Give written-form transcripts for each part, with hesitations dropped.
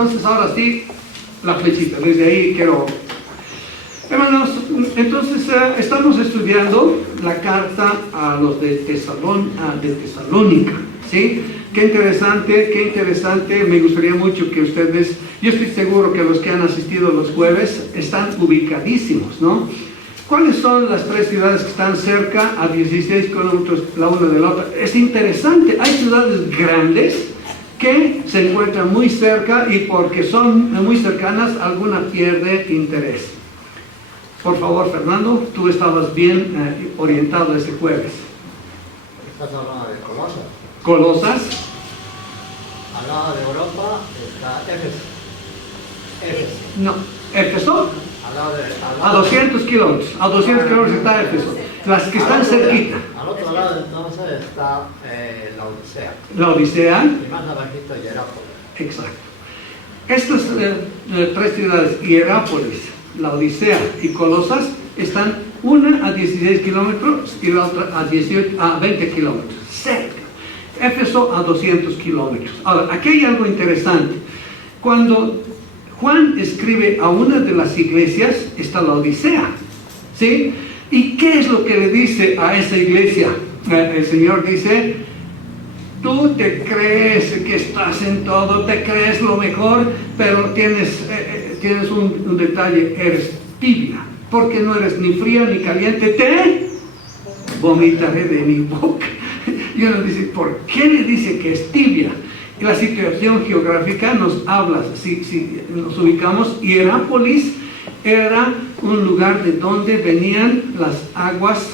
Entonces, ahora sí, la flechita, desde ahí quiero... Hermanos, entonces estamos estudiando la carta a los de Tesalónica, ¿sí? Qué interesante, me gustaría mucho que ustedes, yo estoy seguro que los que han asistido los jueves están ubicadísimos, ¿no? ¿Cuáles son las tres ciudades que están cerca a 16 kilómetros la una de la otra? Es interesante, hay ciudades grandes que se encuentran muy cerca y porque son muy cercanas, alguna pierde interés. Por favor, Fernando, tú estabas bien orientado ese jueves. Estás hablando de Colosas. Colosas. Al lado de Europa está Éfeso. No, Éfeso. Al lado de... A 200 kilómetros. A 200 kilómetros está Éfeso. Las que están cerquita. Al otro lado entonces está la Odisea. La Odisea. Y más abajito Hierápolis. Exacto. Estas tres ciudades, Hierápolis, la Odisea y Colosas, están una a 16 kilómetros y la otra a 20 kilómetros, cerca. Éfeso a 200 kilómetros. Ahora, aquí hay algo interesante. Cuando Juan escribe a una de las iglesias, está la Odisea, ¿sí? ¿Y qué es lo que le dice a esa iglesia? El Señor dice: tú te crees que estás en todo, te crees lo mejor, pero tienes un detalle, eres tibia, porque no eres ni fría ni caliente, te vomitaré de mi boca. Y uno dice, ¿por qué le dice que es tibia? Y la situación geográfica nos habla, si nos ubicamos, Hierápolis era un lugar de donde venían las aguas,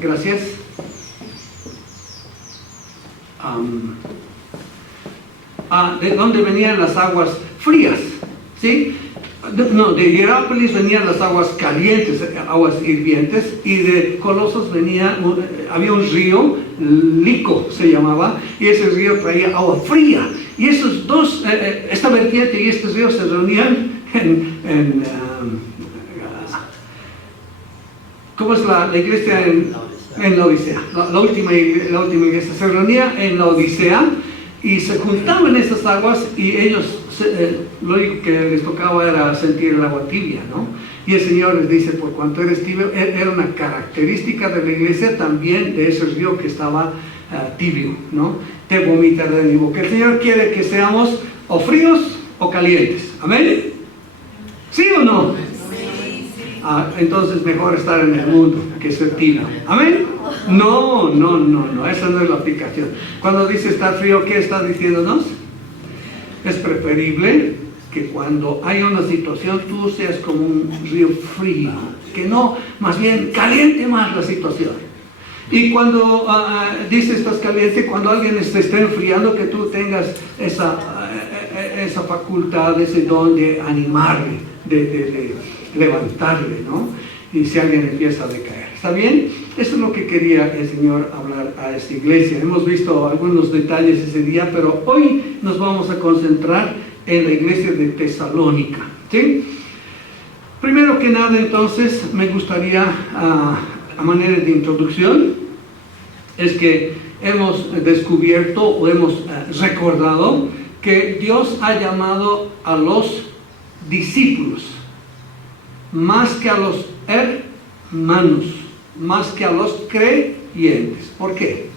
gracias, de donde venían las aguas frías, ¿sí? No, de Hierápolis venían las aguas calientes, aguas hirvientes, y de Colosas había un río, Lico se llamaba, y ese río traía agua fría. Y esos dos, esta vertiente y este río se reunían ¿cómo es la iglesia en la Odisea? La última iglesia se reunía en la Odisea y se juntaban esas aguas y ellos, lo único que les tocaba era sentir el agua tibia, ¿no? Y el Señor les dice, por cuanto eres tibio, era una característica de la iglesia también de ese río que estaba tibio, ¿no? Te vomitaré de mi boca. El Señor quiere que seamos o fríos o calientes. ¿Amén? ¿Sí o no? Entonces mejor estar en el mundo que ser tibio. ¿Amén? No, esa no es la aplicación. Cuando dice estar frío, ¿qué está diciéndonos? Es preferible que cuando hay una situación tú seas como un río frío, que no, más bien caliente más la situación. Y cuando dice estás caliente, cuando alguien se está enfriando, que tú tengas esa facultad, ese don de animarle, de levantarle, ¿no? Y si alguien empieza a decaer. ¿Está bien? Eso es lo que quería el Señor hablar a esta iglesia. Hemos visto algunos detalles ese día, pero hoy nos vamos a concentrar en la iglesia de Tesalónica, ¿sí? Primero que nada, entonces, me gustaría, a manera de introducción, es que hemos descubierto o hemos recordado que Dios ha llamado a los discípulos más que a los hermanos, más que a los creyentes. ¿Por qué?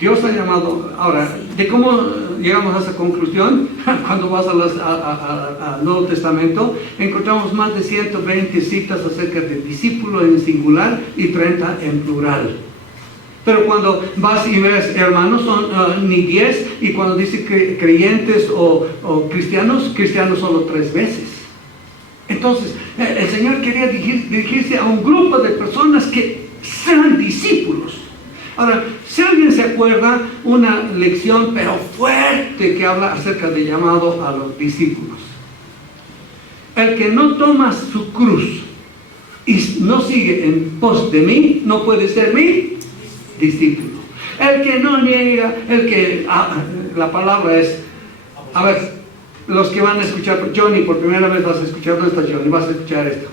Dios ha llamado. Ahora, ¿de cómo llegamos a esa conclusión? Cuando vas al Nuevo Testamento, encontramos más de 120 citas acerca de discípulo en singular y 30 en plural. Pero cuando vas y ves hermanos, son ni 10, y cuando dice creyentes o cristianos solo 3 veces. Entonces, el Señor quería dirigirse a un grupo de personas que sean discípulos. Ahora, si alguien se acuerda, una lección pero fuerte que habla acerca de llamado a los discípulos. El que no toma su cruz y no sigue en pos de mí, no puede ser mi discípulo. El que no niega, la palabra es, a ver, los que van a escuchar, Johnny, por primera vez vas a escuchar, ¿dónde está Johnny? Vas a escuchar esto.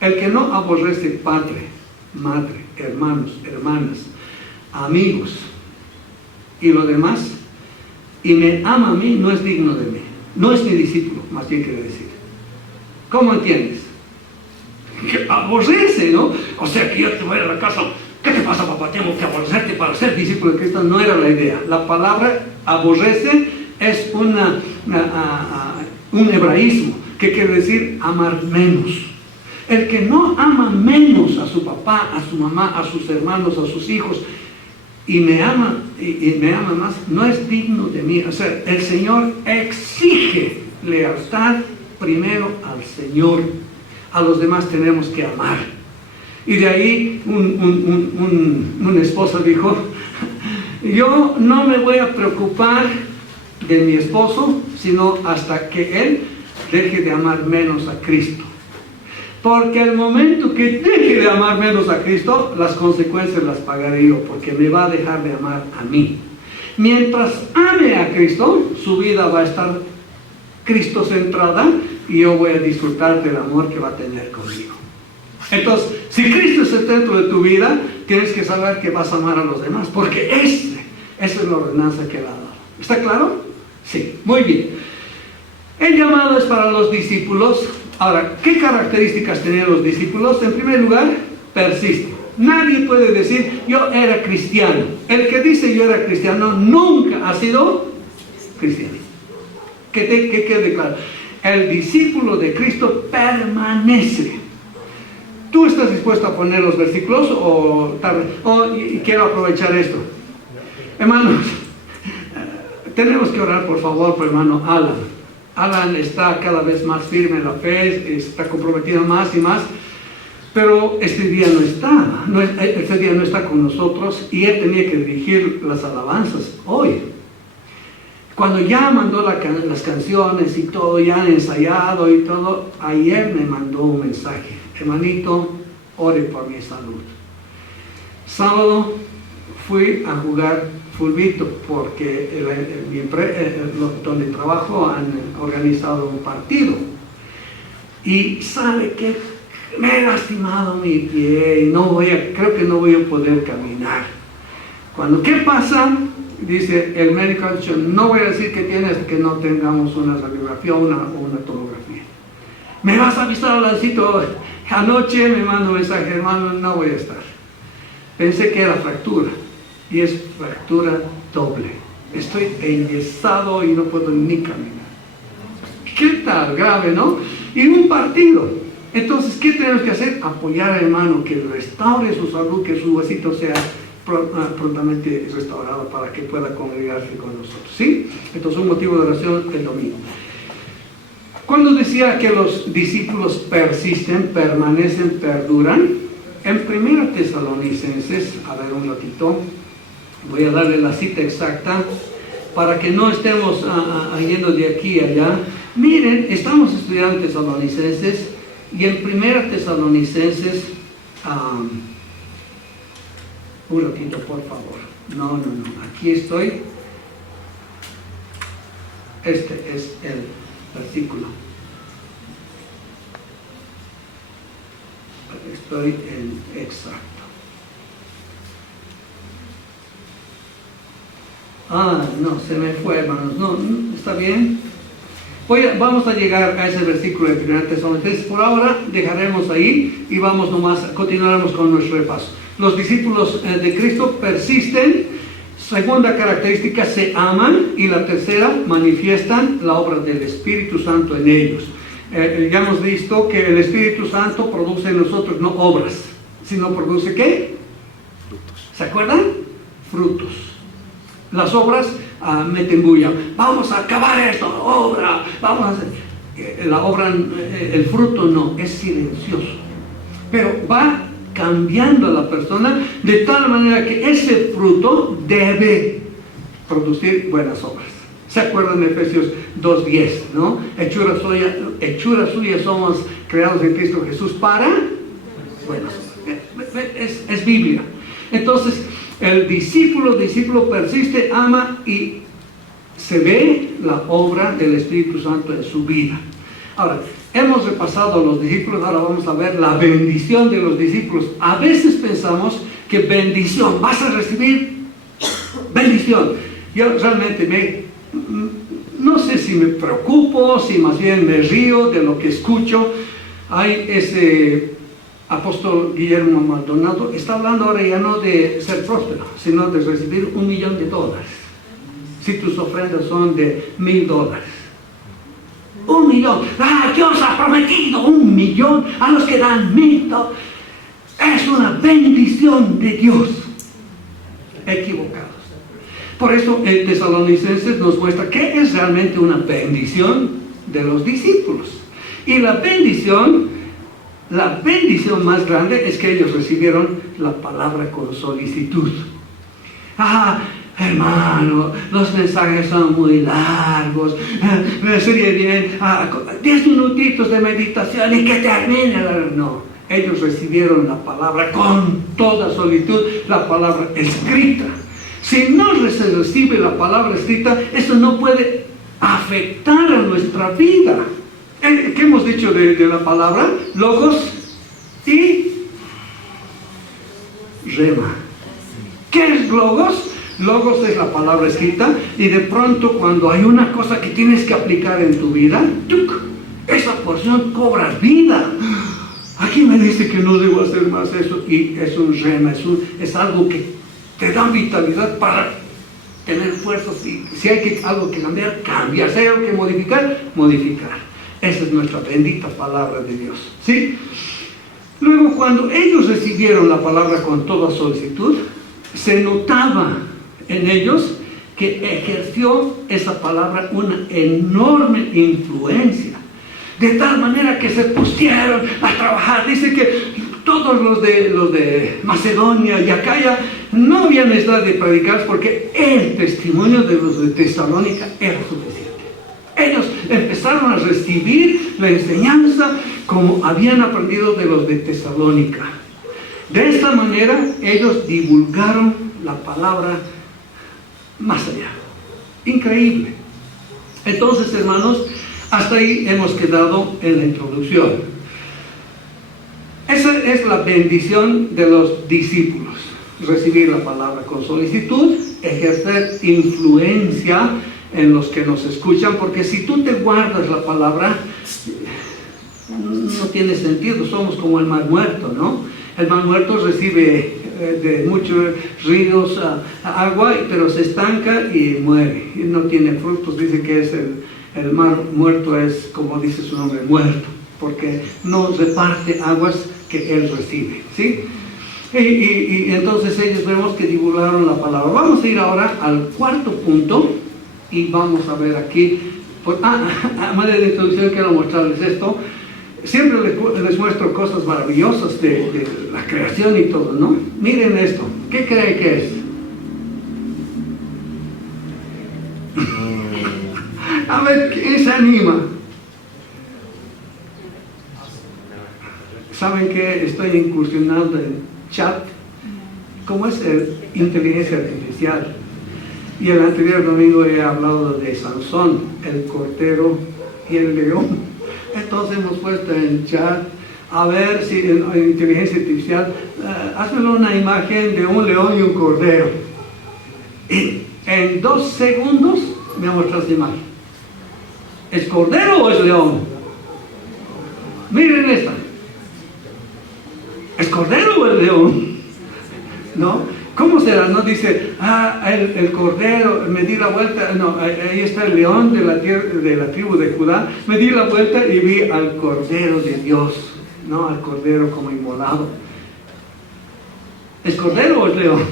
El que no aborrece padre, madre, hermanos, hermanas, amigos y lo demás, y me ama a mí, no es digno de mí. No es mi discípulo, más bien quiere decir. ¿Cómo entiendes? Que aborrece, ¿no? O sea, que yo te voy a la casa. ¿Qué te pasa, papá? Tengo que aborrecerte para ser discípulo de Cristo. No era la idea. La palabra aborrece es un hebraísmo que quiere decir amar menos. El que no ama menos a su papá, a su mamá, a sus hermanos, a sus hijos, y me ama más, no es digno de mí. O sea, el Señor exige lealtad primero al Señor. A los demás tenemos que amar. Y de ahí una esposa dijo, yo no me voy a preocupar de mi esposo, sino hasta que él deje de amar menos a Cristo. Porque al momento que deje de amar menos a Cristo, las consecuencias las pagaré yo, porque me va a dejar de amar a mí. Mientras ame a Cristo, su vida va a estar Cristo centrada y yo voy a disfrutar del amor que va a tener conmigo. Entonces, si Cristo es el centro de tu vida, tienes que saber que vas a amar a los demás, porque esa es la ordenanza que Él ha dado. ¿Está claro? Sí, muy bien. El llamado es para los discípulos. Ahora, ¿qué características tenían los discípulos? En primer lugar, persisten. Nadie puede decir, yo era cristiano. El que dice yo era cristiano nunca ha sido cristiano. Que quede claro. El discípulo de Cristo permanece. ¿Tú estás dispuesto a poner los versículos o quiero aprovechar esto? Hermanos, tenemos que orar por favor por hermano Alan. Alan está cada vez más firme en la fe, está comprometido más y más, pero este día no está con nosotros y él tenía que dirigir las alabanzas hoy. Cuando ya mandó las canciones y todo, ya han ensayado y todo, ayer me mandó un mensaje: hermanito, ore por mi salud. Sábado fui a jugar fulbito porque donde trabajo han organizado un partido y sabe que me he lastimado mi pie y creo que no voy a poder caminar. ¿Qué pasa? Dice el médico, no voy a decir que tiene hasta que no tengamos una radiografía o una tomografía. ¿Me vas a avisar, Alancito? Anoche me mandó un mensaje, hermano, no voy a estar. Pensé que era fractura y es fractura doble. Estoy enyesado y no puedo ni caminar. ¿Qué tal? Grave, ¿no? Y un partido. Entonces, ¿qué tenemos que hacer? Apoyar al hermano, que restaure su salud, que su huesito sea prontamente restaurado para que pueda congregarse con nosotros, ¿sí? Entonces, un motivo de oración el domingo. Cuando decía que los discípulos persisten, permanecen, perduran, en 1 Tesalonicenses, a ver un ratito, voy a darle la cita exacta para que no estemos yendo de aquí a allá. Miren, estamos estudiando Tesalonicenses y en 1 Tesalonicenses, un ratito por favor, no, aquí estoy, este es el versículo, estoy en exacto. No, se me fue, hermanos. No, ¿está bien? Vamos a llegar a ese versículo de 1 Tesalonicenses. Por ahora dejaremos ahí y continuaremos con nuestro repaso. Los discípulos de Cristo persisten. Segunda característica, se aman. Y la tercera, manifiestan la obra del Espíritu Santo en ellos. Ya hemos visto que el Espíritu Santo produce en nosotros no obras, sino produce ¿qué? Frutos. ¿Se acuerdan? Frutos. Las obras meten bulla. Vamos a acabar esto, obra. Vamos a hacer. La obra, el fruto no, es silencioso. Pero va cambiando a la persona de tal manera que ese fruto debe producir buenas obras. ¿Se acuerdan de Efesios 2:10, ¿no? Hechura suya somos creados en Cristo Jesús para buenas obras. Es Biblia. Entonces, el discípulo persiste, ama y se ve la obra del Espíritu Santo en su vida. Ahora, hemos repasado a los discípulos, ahora vamos a ver la bendición de los discípulos. A veces pensamos que bendición, vas a recibir bendición. Yo realmente no sé si me preocupo, si más bien me río de lo que escucho. Hay ese apóstol Guillermo Maldonado, está hablando ahora ya no de ser próspero, sino de recibir $1,000,000. Si tus ofrendas son de $1,000. 1,000,000. Dios ha prometido 1,000,000 a los que dan 1,000. Es una bendición de Dios. Equivocados. Por eso el Tesalonicenses nos muestra que es realmente una bendición de los discípulos. Y la bendición más grande es que ellos recibieron la palabra con solicitud. Hermano, los mensajes son muy largos, sería bien 10 minutitos de meditación y que termine. No, ellos recibieron la palabra con toda solitud, la palabra escrita. Si no se recibe la palabra escrita, eso no puede afectar a nuestra vida. ¿Qué hemos dicho de la palabra? Logos y rema. ¿Qué es logos? Logos es la palabra escrita, y de pronto cuando hay una cosa que tienes que aplicar en tu vida, ¡tuc!, esa porción cobra vida. Aquí me dice que no debo hacer más eso, y es un rema, es algo que te da vitalidad para tener fuerzas. Si hay algo que cambiar, cambia. Si hay algo que modificar, modificar. Esa es nuestra bendita palabra de Dios, ¿sí? Luego, cuando ellos recibieron la palabra con toda solicitud, se notaba en ellos que ejerció esa palabra una enorme influencia, de tal manera que se pusieron a trabajar. Dice que todos los de Macedonia y Acaya no habían necesidad de predicar, porque el testimonio de los de Tesalónica era suficiente. Ellos empezaron a recibir la enseñanza como habían aprendido de los de Tesalónica. De esta manera ellos divulgaron la palabra más allá. Increíble. Entonces, hermanos, hasta ahí hemos quedado en la introducción. Esa es la bendición de los discípulos: recibir la palabra con solicitud, ejercer influencia en los que nos escuchan, porque si tú te guardas la palabra, no tiene sentido. Somos como el mar muerto, ¿no? El mar muerto recibe de muchos ríos agua, pero se estanca y muere, y no tiene frutos. Dice que es el mar muerto, es como dice su nombre, muerto, porque no reparte aguas que él recibe, ¿sí? Y entonces ellos vemos que divulgaron la palabra. Vamos a ir ahora al cuarto punto, y vamos a ver aquí, a manera de introducción quiero mostrarles esto. Siempre les muestro cosas maravillosas de la creación y todo, ¿no? Miren esto. ¿Qué creen que es? A ver, ¿quién se anima? ¿Saben que estoy incursionando en chat? ¿Cómo es inteligencia artificial? Y el anterior domingo he hablado de Sansón, el cordero y el león. Entonces hemos puesto en chat, a ver si en inteligencia artificial, hazme una imagen de un león y un cordero. Y en 2 segundos me muestras la imagen. ¿Es cordero o es león? Miren esta. ¿Es cordero o es león? ¿No? ¿Cómo será? No dice, el cordero, me di la vuelta, no, ahí está el león de la tribu de Judá, me di la vuelta y vi al cordero de Dios, no al cordero como inmolado. ¿Es cordero o es león?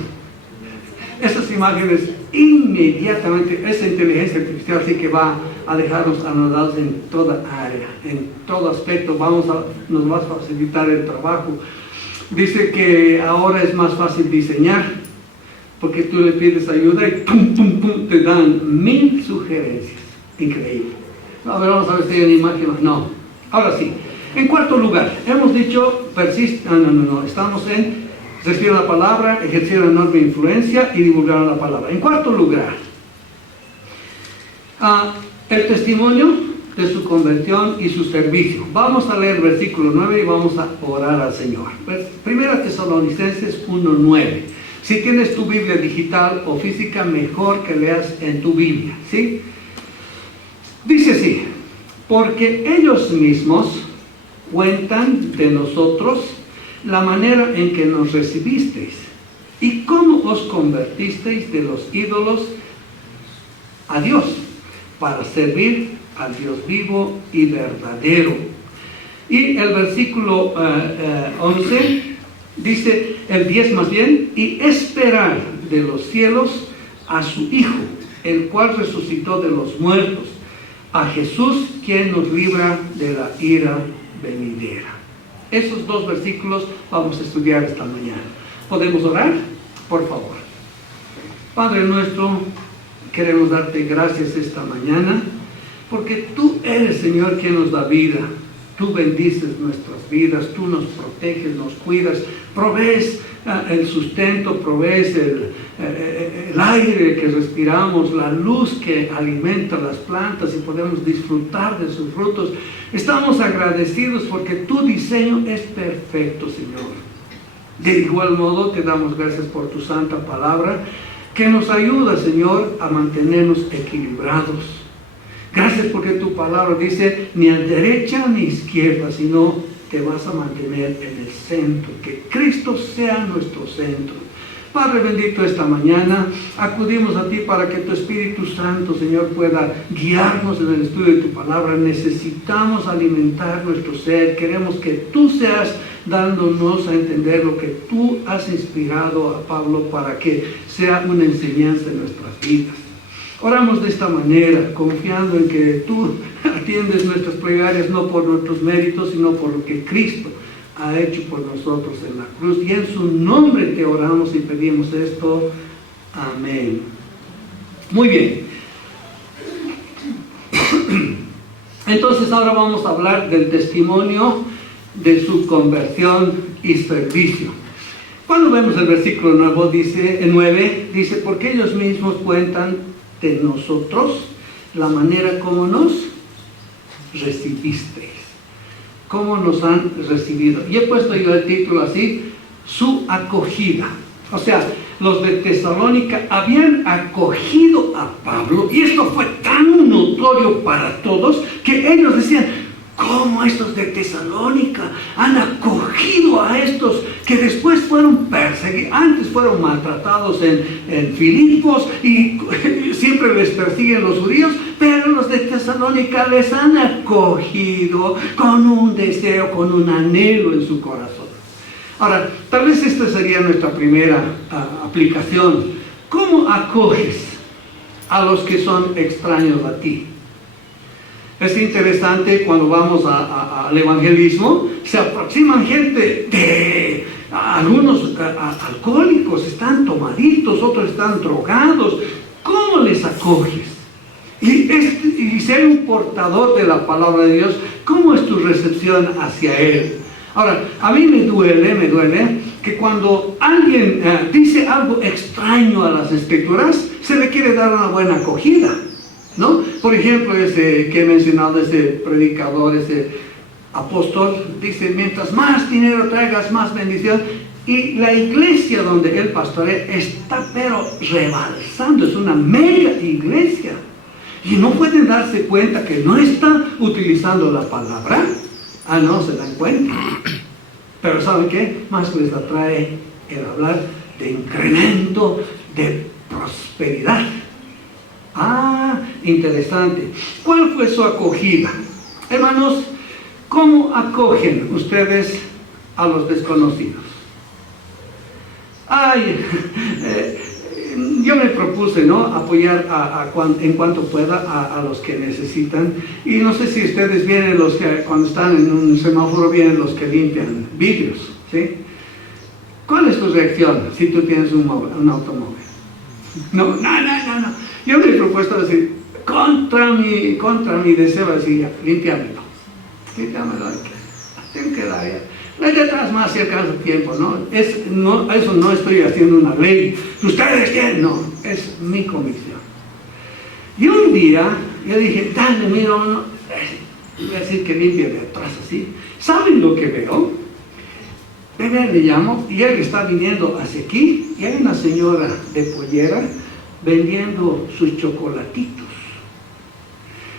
Esas imágenes inmediatamente, esa inteligencia artificial sí que va a dejarnos anodados en toda área, en todo aspecto. Nos va a facilitar el trabajo. Dice que ahora es más fácil diseñar, porque tú le pides ayuda y pum, pum, pum, te dan 1000 sugerencias. Increíble. A ver, vamos a ver si hay una imagen. No. Ahora sí. En cuarto lugar, hemos dicho, estamos en recibir la palabra, ejercer enorme influencia y divulgar la palabra. En cuarto lugar, el testimonio de su conversión y su servicio. Vamos a leer el versículo 9 y vamos a orar al Señor. Primera Tesalonicenses 1:9. Si tienes tu Biblia digital o física, mejor que leas en tu Biblia, ¿sí? porque ellos mismos cuentan de nosotros la manera en que nos recibisteis y cómo os convertisteis de los ídolos a Dios, para servir al Dios vivo y verdadero. Y el versículo 11 dice, el 10 más bien, y esperar de los cielos a su Hijo, el cual resucitó de los muertos, a Jesús, quien nos libra de la ira venidera. Esos dos versículos vamos a estudiar esta mañana. ¿Podemos orar? Por favor. Padre nuestro, queremos darte gracias esta mañana, porque tú eres, Señor, quien nos da vida. Tú bendices nuestras vidas, tú nos proteges, nos cuidas, provees el sustento, provees el aire que respiramos, la luz que alimenta las plantas y podemos disfrutar de sus frutos. Estamos agradecidos porque tu diseño es perfecto, Señor. De igual modo te damos gracias por tu santa palabra que nos ayuda, Señor, a mantenernos equilibrados. Gracias porque tu palabra dice ni a derecha ni a izquierda, sino te vas a mantener en el centro, que Cristo sea nuestro centro. Padre bendito, esta mañana acudimos a ti para que tu Espíritu Santo, Señor, pueda guiarnos en el estudio de tu palabra. Necesitamos alimentar nuestro ser, queremos que tú seas dándonos a entender lo que tú has inspirado a Pablo para que sea una enseñanza en nuestras vidas. Oramos de esta manera, confiando en que tú atiendes nuestras plegarias no por nuestros méritos, sino por lo que Cristo ha hecho por nosotros en la cruz. Y en su nombre te oramos y pedimos esto. Amén. Muy bien. Entonces ahora vamos a hablar del testimonio de su conversión y servicio. Cuando vemos el versículo 9, dice, porque ellos mismos cuentan de nosotros la manera como nos recibisteis, cómo nos han recibido. Y he puesto yo el título así, su acogida. O sea, los de Tesalónica habían acogido a Pablo y esto fue tan notorio para todos que ellos decían, ¿cómo estos de Tesalónica han acogido a estos que después fueron perseguidos? Antes fueron maltratados en Filipos y siempre les persiguen los judíos, pero los de Tesalónica les han acogido con un deseo, con un anhelo en su corazón. Ahora, tal vez esta sería nuestra primera aplicación. ¿Cómo acoges a los que son extraños a ti? Es interesante cuando vamos al evangelismo, se aproximan gente de algunos alcohólicos, están tomaditos, otros están drogados. ¿Cómo les acoges? Y si hay un portador de la palabra de Dios, ¿cómo es tu recepción hacia él? Ahora, a mí me duele que cuando alguien dice algo extraño a las escrituras, se le quiere dar una buena acogida, ¿no? Por ejemplo, ese que he mencionado, ese predicador, ese apóstol, dice, mientras más dinero traigas, más bendición. Y la iglesia donde él pastorea está pero rebalsando, es una mega iglesia. Y no pueden darse cuenta que no está utilizando la palabra. No se dan cuenta. Pero ¿saben qué? Más les atrae el hablar de incremento, de prosperidad. Interesante. ¿Cuál fue su acogida? Hermanos, ¿cómo acogen ustedes a los desconocidos? Yo me propuse, ¿no?, apoyar en cuanto pueda a los que necesitan. Y no sé si ustedes vienen los que cuando están en un semáforo vienen los que limpian vidrios, ¿sí? ¿Cuál es tu reacción si tú tienes un automóvil? No. Yo me he propuesto decir, contra mi deseo, decir, límpiamelo, tengo que dar ya. Detrás más si alcanza tiempo, ¿no? Eso no estoy haciendo una ley. Ustedes tienen, no, es mi comisión. Y un día yo dije, dale, mira, no, voy a decir que limpie de atrás así. ¿Saben lo que veo? Le llamo y él está viniendo hacia aquí y hay una señora de pollera vendiendo sus chocolatitos.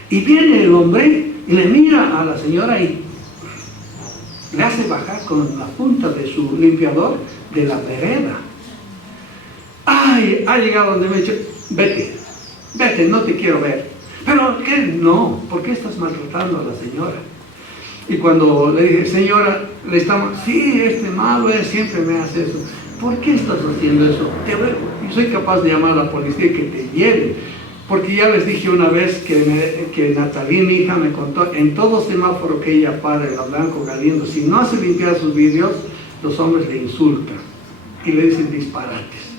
Y viene el hombre y le mira a la señora y le hace bajar con la punta de su limpiador de la vereda. Ay, ha llegado donde me ha dicho, vete, vete, no te quiero ver. Pero, ¿qué? No, ¿por qué estás maltratando a la señora? Y cuando le dije, señora, le estamos, sí, este malo es, siempre me hace eso. ¿Por qué estás haciendo eso? Yo soy capaz de llamar a la policía y que te lleven. Porque ya les dije una vez que Natalie, mi hija, me contó, en todo semáforo que ella para, el Blanco Galindo, si no hace limpiar sus vidrios, los hombres le insultan y le dicen disparates.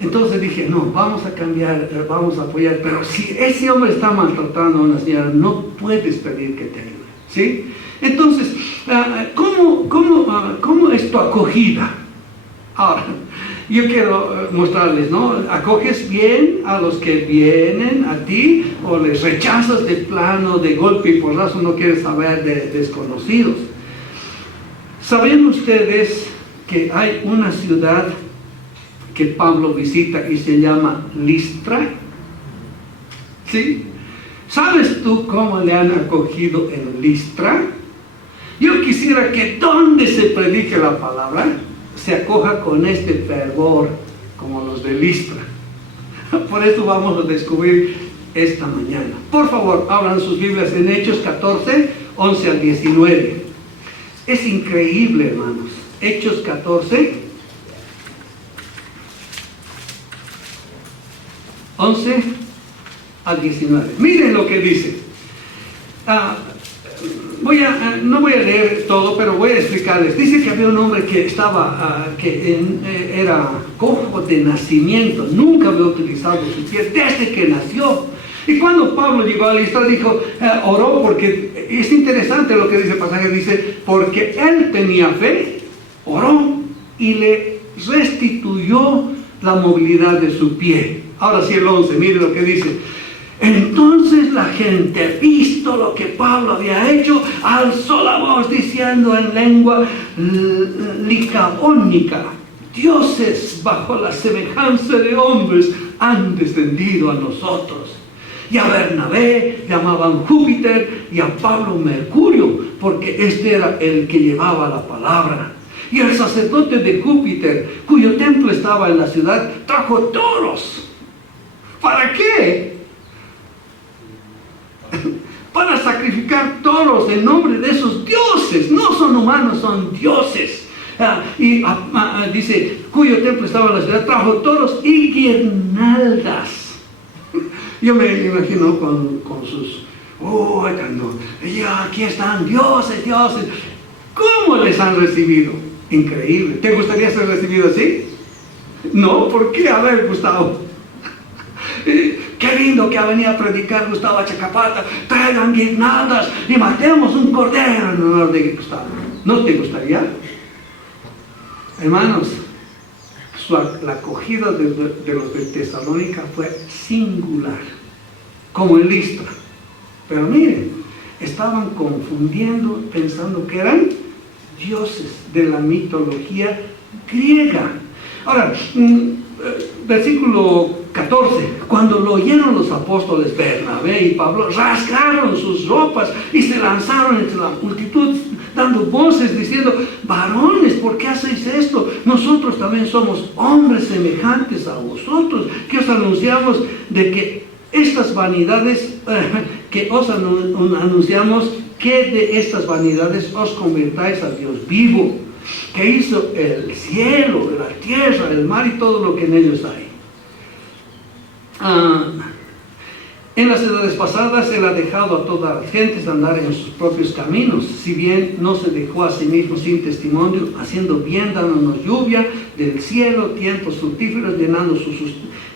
Entonces dije, no, vamos a cambiar, vamos a apoyar, pero si ese hombre está maltratando a una señora, no puedes pedir que te ayude, ¿sí? Entonces, ¿cómo es tu acogida? Ahora, yo quiero mostrarles, ¿no? ¿Acoges bien a los que vienen a ti o les rechazas de plano, de golpe y porrazo, no quieres saber de desconocidos? ¿Saben ustedes que hay una ciudad que Pablo visita y se llama Listra? ¿Sí? ¿Sabes tú cómo le han acogido en Listra? Yo quisiera que donde se predique la palabra se acoja con este fervor como los de Listra. Por eso vamos a descubrir esta mañana. Por favor, abran sus Biblias en Hechos 14, 11 al 19. Es increíble, hermanos. Hechos 14, 11 al 19. Miren lo que dice. No voy a leer todo, pero voy a explicarles. Dice que había un hombre que era cojo de nacimiento, nunca había utilizado su pie desde que nació. Y cuando Pablo llegó a Listra, dijo, oró, porque es interesante lo que dice el pasaje, dice, porque él tenía fe, oró y le restituyó la movilidad de su pie. Ahora sí el 11, mire lo que dice. Entonces la gente, visto lo que Pablo había hecho, alzó la voz diciendo en lengua licaónica, dioses bajo la semejanza de hombres han descendido a nosotros. Y a Bernabé llamaban Júpiter y a Pablo Mercurio, porque este era el que llevaba la palabra. Y el sacerdote de Júpiter, cuyo templo estaba en la ciudad, trajo toros. ¿Para qué? Para sacrificar toros en nombre de esos dioses. No son humanos, son dioses. Dice, cuyo templo estaba en la ciudad, trajo toros y guirnaldas. Yo me imagino con sus, aquí están dioses, dioses. ¿Cómo les han recibido? Increíble. ¿Te gustaría ser recibido así? No, ¿por qué? A ver, Gustavo. Qué lindo que ha venido a predicar Gustavo Achacapata. Traigan guirnaldas y matemos un cordero en honor de Gustavo. ¿No te gustaría? Hermanos, la acogida de los de Tesalónica fue singular, como en Listra. Pero miren, estaban confundiendo, pensando que eran dioses de la mitología griega. Ahora, versículo 14, cuando lo oyeron los apóstoles Bernabé y Pablo, rasgaron sus ropas y se lanzaron entre la multitud, dando voces, diciendo, varones, ¿por qué hacéis esto? Nosotros también somos hombres semejantes a vosotros, que os anunciamos de que estas vanidades, que os anunciamos que de estas vanidades os convertáis a Dios vivo, que hizo el cielo, la tierra, el mar y todo lo que en ellos hay. En las edades pasadas él ha dejado a todas las gentes andar en sus propios caminos, si bien no se dejó a sí mismo sin testimonio, haciendo bien, dándonos lluvia del cielo, tiempos fructíferos, llenando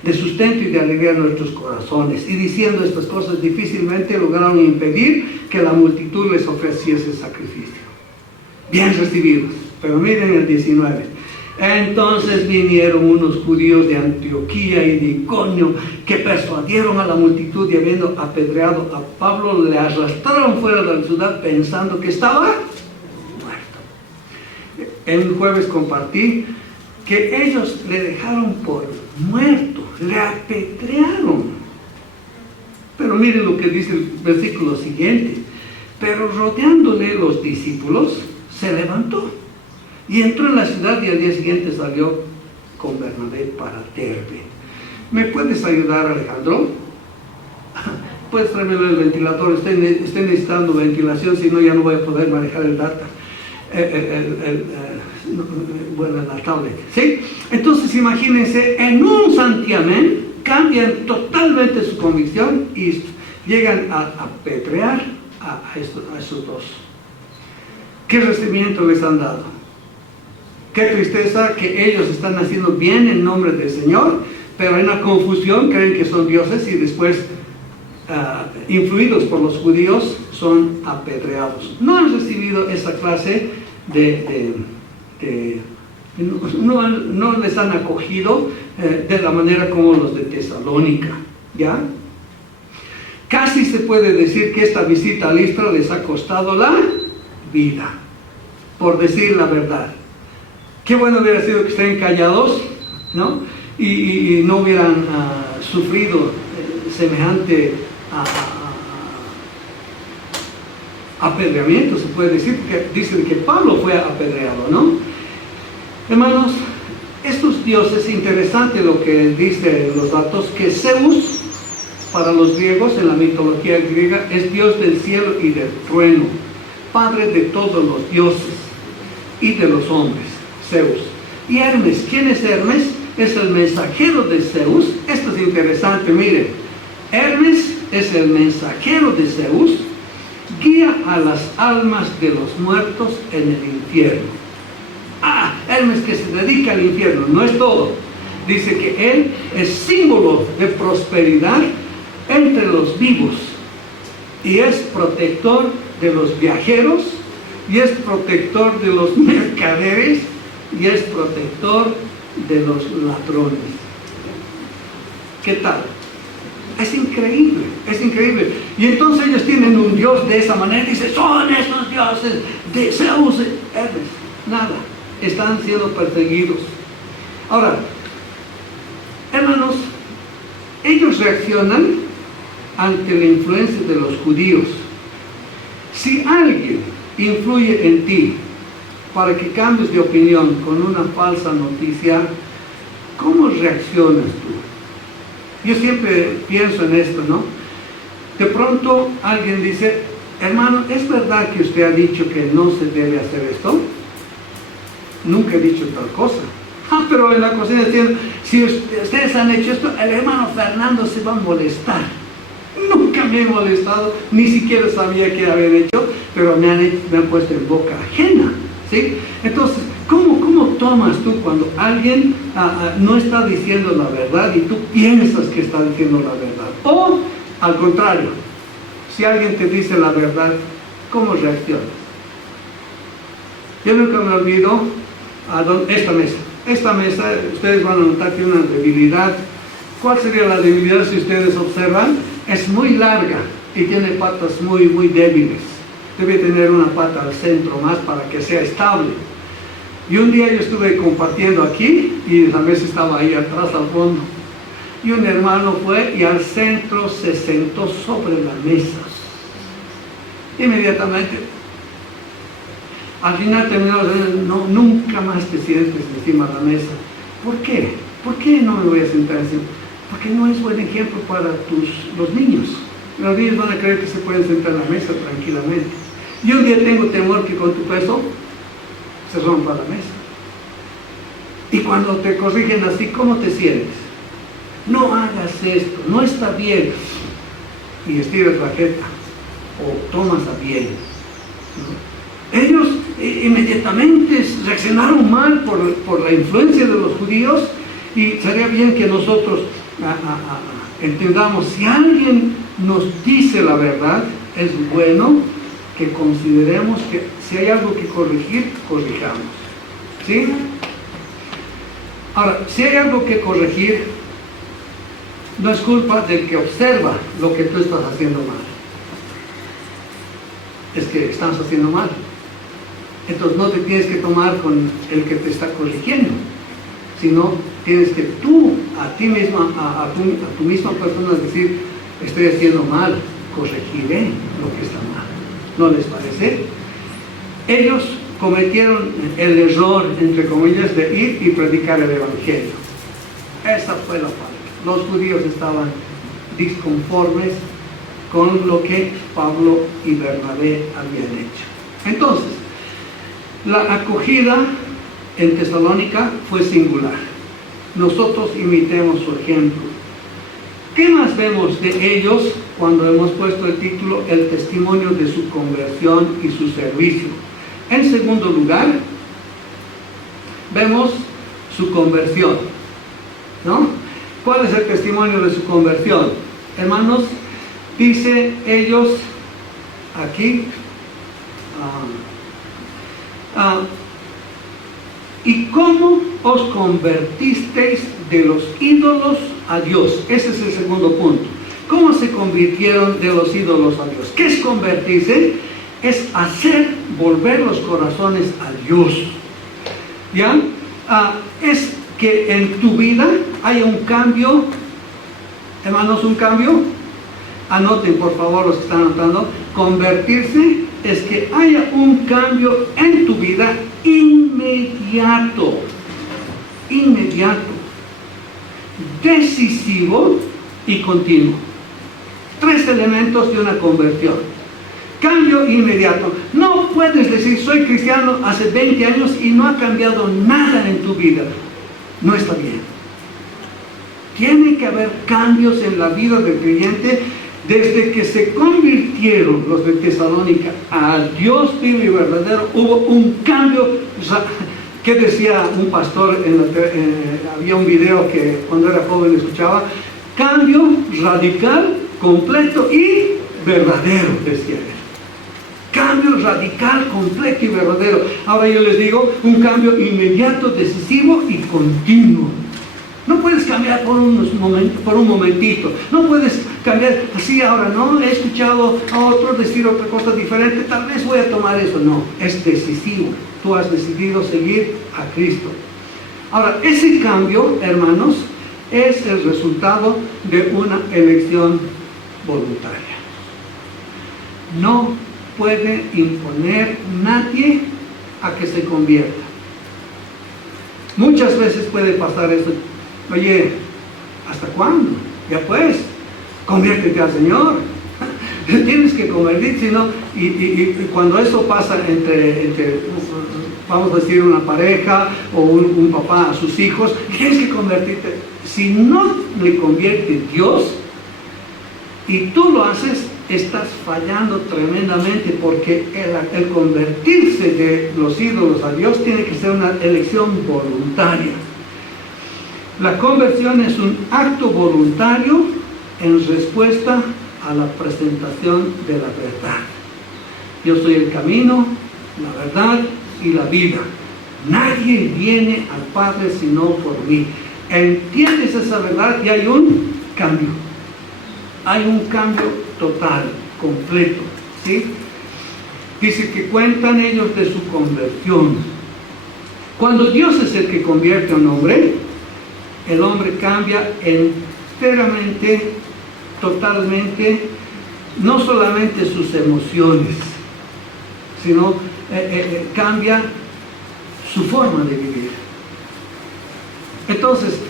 de sustento y de alegría nuestros corazones, y diciendo estas cosas difícilmente lograron impedir que la multitud les ofreciese sacrificio. Bien recibidos. Pero miren el 19. Entonces vinieron unos judíos de Antioquía y de Iconio que persuadieron a la multitud y habiendo apedreado a Pablo le arrastraron fuera de la ciudad pensando que estaba muerto. El jueves compartí que ellos le dejaron por muerto, le apedrearon. Pero pero miren lo que dice el versículo siguiente. Pero rodeándole los discípulos, se levantó y entró en la ciudad y al día siguiente salió con Bernabé para Derbe. ¿Me puedes ayudar, Alejandro? Puedes traerme el ventilador, estoy necesitando ventilación, si no ya no voy a poder manejar el data. Bueno, la tablet, ¿sí? Entonces imagínense, en un santiamén cambian totalmente su convicción y llegan a apedrear a esos dos. ¿Qué recibimiento les han dado? Qué tristeza que ellos están haciendo bien en nombre del Señor, pero en la confusión creen que son dioses y después, influidos por los judíos, son apedreados. No han recibido esa clase no les han acogido de la manera como los de Tesalónica, ¿ya? Casi se puede decir que esta visita a Listra les ha costado la vida, por decir la verdad. Qué bueno hubiera sido que estén callados, ¿no? Y no hubieran sufrido semejante apedreamiento, se puede decir, porque dicen que Pablo fue apedreado, ¿no? Hermanos, estos dioses, interesante lo que dice los datos, que Zeus, para los griegos, en la mitología griega, es Dios del cielo y del trueno, padre de todos los dioses y de los hombres, Zeus. Y Hermes, ¿quién es Hermes? Es el mensajero de Zeus. Esto es interesante, miren. Hermes es el mensajero de Zeus, guía a las almas de los muertos en el infierno. Hermes que se dedica al infierno, no es todo. Dice que él es símbolo de prosperidad entre los vivos y es protector de los viajeros y es protector de los mercaderes y es protector de los ladrones. ¿Qué tal? Es increíble, es increíble. Y entonces ellos tienen un Dios de esa manera y dicen, son esos dioses de Zeus, Hermes. Nada, están siendo perseguidos. Ahora, hermanos, ellos reaccionan ante la influencia de los judíos. Si alguien influye en ti para que cambies de opinión con una falsa noticia, ¿cómo reaccionas tú? Yo siempre pienso en esto, ¿no? De pronto alguien dice, hermano, ¿es verdad que usted ha dicho que no se debe hacer esto? Nunca he dicho tal cosa. Pero en la cocina diciendo, si ustedes han hecho esto, el hermano Fernando se va a molestar. Nunca me he molestado, ni siquiera sabía qué habían hecho, pero me han puesto en boca ajena, ¿sí? Entonces, ¿cómo tomas tú cuando alguien no está diciendo la verdad y tú piensas que está diciendo la verdad? O, al contrario, si alguien te dice la verdad, ¿cómo reaccionas? Yo nunca me olvido esta mesa. Esta mesa, ustedes van a notar que tiene una debilidad. ¿Cuál sería la debilidad si ustedes observan? Es muy larga y tiene patas muy, muy débiles. Debe tener una pata al centro más para que sea estable. Y un día yo estuve compartiendo aquí y la mesa estaba ahí atrás al fondo. Y un hermano fue y al centro se sentó sobre la mesa. Inmediatamente. Al final terminamos diciendo, no, nunca más te sientes encima de la mesa. ¿Por qué? ¿Por qué no me voy a sentar encima? Porque no es buen ejemplo para los niños. Los niños van a creer que se pueden sentar en la mesa tranquilamente. Y un día tengo temor que con tu peso se rompa la mesa. Y cuando te corrigen así, ¿cómo te sientes? No hagas esto, no está bien. Y estiras la jeta o tomas a bien, ¿no? Ellos inmediatamente reaccionaron mal por la influencia de los judíos y sería bien que nosotros entendamos, si alguien nos dice la verdad, es bueno que consideremos que si hay algo que corregir, corrijamos. ¿Sí? Ahora, si hay algo que corregir, no es culpa del que observa lo que tú estás haciendo mal. Es que estás haciendo mal. Entonces no te tienes que tomar con el que te está corrigiendo, sino tienes que tú, a ti misma, a tu misma persona decir, estoy haciendo mal, corregiré lo que está mal. ¿No les parece? Ellos cometieron el error, entre comillas, de ir y predicar el Evangelio. Esa fue la falta. Los judíos estaban disconformes con lo que Pablo y Bernabé habían hecho. Entonces, la acogida en Tesalónica fue singular. Nosotros imitemos su ejemplo. ¿Qué más vemos de ellos cuando hemos puesto el título El testimonio de su conversión y su servicio? En segundo lugar, vemos su conversión, ¿no? ¿Cuál es el testimonio de su conversión? Hermanos, dice ellos aquí, ¿y cómo os convertisteis de los ídolos a Dios? Ese es el segundo punto. ¿Cómo se convirtieron de los ídolos a Dios? ¿Qué es convertirse? Es hacer volver los corazones a Dios. ¿Ya? Es que en tu vida haya un cambio. Hermanos, un cambio. Anoten por favor los que están anotando. Convertirse es que haya un cambio en tu vida inmediato, decisivo y continuo. 3 elementos de una conversión. Cambio inmediato. No puedes decir soy cristiano hace 20 años y no ha cambiado nada en tu vida. No está bien. Tiene que haber cambios en la vida del creyente. Desde que se convirtieron los de Tesalónica a Dios vivo y verdadero, hubo un cambio. ¿Qué decía un pastor? Había un video que cuando era joven escuchaba. Cambio radical, completo y verdadero, decía él. Cambio radical, completo y verdadero. Ahora yo les digo, un cambio inmediato, decisivo y continuo. No puedes cambiar por un momentito. No puedes cambiar así ahora, ¿no? He escuchado a otros decir otra cosa diferente, tal vez voy a tomar eso. No, es decisivo. Tú has decidido seguir a Cristo. Ahora, ese cambio, hermanos, es el resultado de una elección voluntaria. No puede imponer nadie a que se convierta. Muchas veces puede pasar eso. Oye, ¿hasta cuándo? Ya pues, conviértete al Señor. Tienes que convertirte, ¿no? Y cuando eso pasa entre, vamos a decir, una pareja o un papá a sus hijos, tienes que convertirte. Si no le convierte Dios y tú lo haces, estás fallando tremendamente, porque el convertirse de los ídolos a Dios tiene que ser una elección voluntaria. La conversión es un acto voluntario en respuesta a la presentación de la verdad. Yo soy el camino, la verdad y la vida. Nadie viene al Padre sino por mí. ¿Entiendes esa verdad? Y hay un cambio. Hay un cambio total, completo, ¿sí? Dice que cuentan ellos de su conversión. Cuando Dios es el que convierte a un hombre, el hombre cambia enteramente, totalmente, no solamente sus emociones, sino cambia su forma de vivir. Entonces,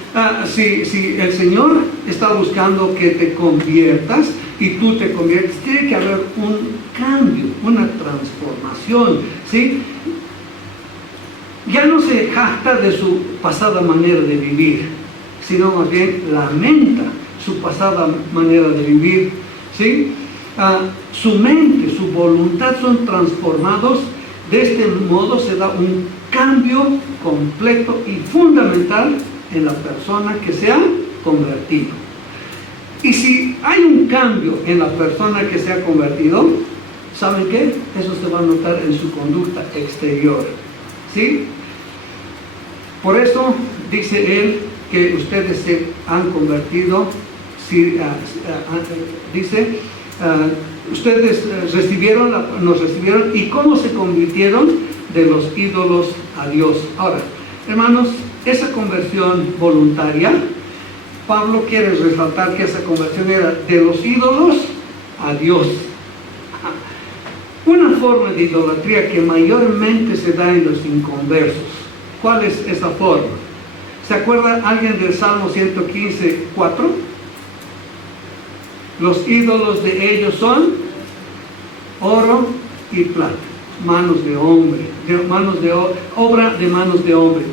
si el Señor está buscando que te conviertas y tú te conviertes, tiene que haber un cambio, una transformación, ¿sí? Ya no se jacta de su pasada manera de vivir, sino más bien lamenta su pasada manera de vivir, ¿sí? Su mente, su voluntad son transformados. De este modo se da un cambio completo y fundamental en la persona que se ha convertido. Y si hay un cambio en la persona que se ha convertido, ¿saben qué? Eso se va a notar en su conducta exterior, ¿sí? Por eso dice él que ustedes se han convertido, dice, ustedes nos recibieron, ¿y cómo se convirtieron de los ídolos a Dios? Ahora, hermanos, esa conversión voluntaria Pablo quiere resaltar que esa conversión era de los ídolos a Dios. Una forma de idolatría que mayormente se da en los inconversos. ¿Cuál es esa forma? ¿Se acuerda alguien del Salmo 115, 4? Los ídolos de ellos son oro y plata, manos de hombre, obra de manos de hombre,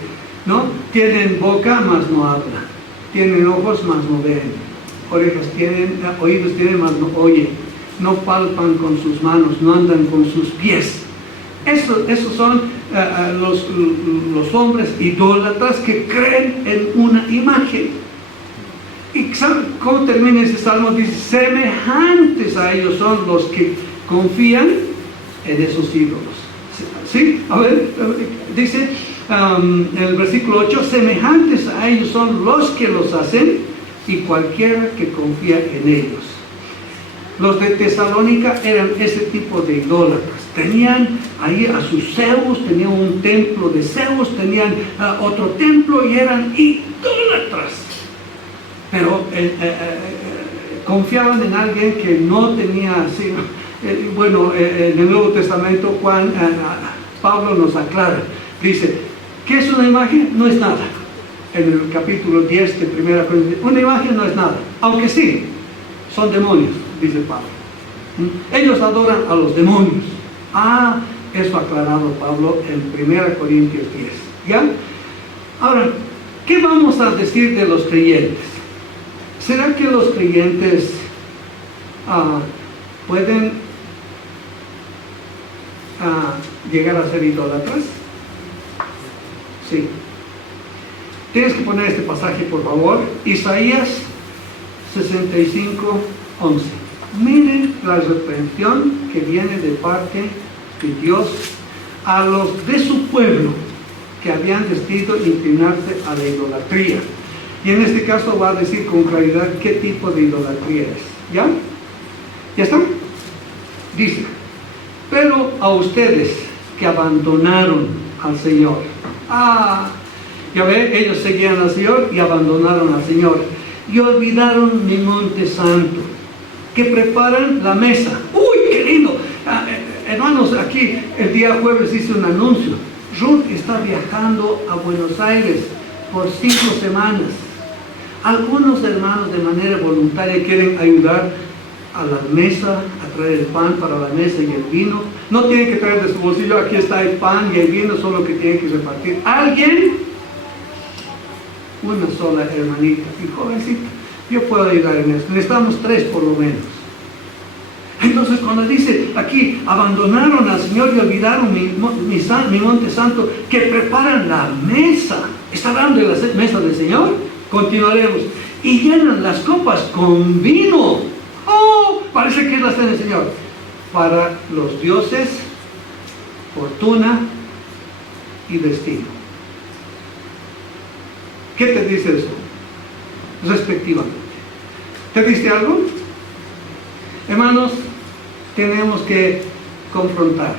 ¿no? Tienen boca, mas no hablan. Tienen ojos, mas no ven. Orejas tienen, oídos tienen, mas no oyen. No palpan con sus manos, no andan con sus pies. Esos son los hombres idólatras que creen en una imagen. ¿Y saben cómo termina ese salmo? Dice, semejantes a ellos son los que confían en esos ídolos. ¿Sí? A ver, dice en el versículo 8, semejantes a ellos son los que los hacen y cualquiera que confía en ellos. Los de Tesalónica eran ese tipo de idólatras. Tenían ahí a sus Zeus, tenían un templo de Zeus, tenían otro templo y eran idólatras. Pero confiaban en alguien que no tenía así. En el Nuevo Testamento Pablo nos aclara. Dice, ¿qué es una imagen? No es nada. En el capítulo 10 de 1 Corintios, una imagen no es nada. Aunque sí, son demonios, dice Pablo. Ellos adoran a los demonios. Eso ha aclarado Pablo en 1 Corintios 10. ¿Ya? Ahora, ¿qué vamos a decir de los creyentes? ¿Será que los creyentes pueden llegar a ser idólatras? Sí. Tienes que poner este pasaje, por favor. Isaías 65, 11. Miren la reprensión que viene de parte de Dios a los de su pueblo que habían decidido inclinarse a la idolatría. Y en este caso va a decir con claridad qué tipo de idolatría es. ¿Ya? ¿Ya está? Dice, pero a ustedes que abandonaron al Señor. Ya ve, ellos seguían al Señor y abandonaron al Señor. Y olvidaron mi monte santo, que preparan la mesa. ¡Uy, qué lindo! Hermanos, aquí el día jueves hice un anuncio. Ruth está viajando a Buenos Aires por 5 semanas. Algunos hermanos de manera voluntaria quieren ayudar a la mesa, a traer el pan para la mesa y el vino. No tienen que traer de su bolsillo, aquí está el pan y el vino, solo que tienen que repartir. ¿Alguien? Una sola hermanita y jovencita. Yo puedo ayudar en esto. Necesitamos 3 por lo menos. Entonces cuando dice aquí, abandonaron al Señor y olvidaron mi monte santo, que preparan la mesa. ¿Está hablando de la mesa del Señor? Continuaremos. Y llenan las copas con vino. Parece que es la cena del Señor. Para los dioses, fortuna y destino. ¿Qué te dice eso? Respectivamente. ¿Te dice algo? Hermanos, tenemos que confrontarnos.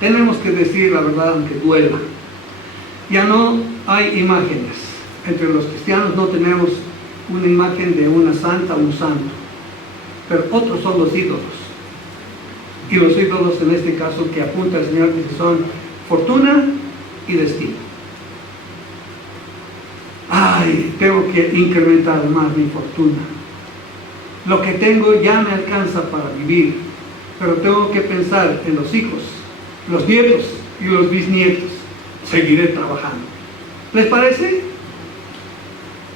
Tenemos que decir la verdad aunque duela. Ya no hay imágenes. Entre los cristianos no tenemos una imagen de una santa o un santo. Pero otros son los ídolos. Y los ídolos en este caso que apunta el Señor que son fortuna y destino. Tengo que incrementar más mi fortuna. Lo que tengo ya me alcanza para vivir, pero tengo que pensar en los hijos, los nietos y los bisnietos. Seguiré trabajando. ¿Les parece?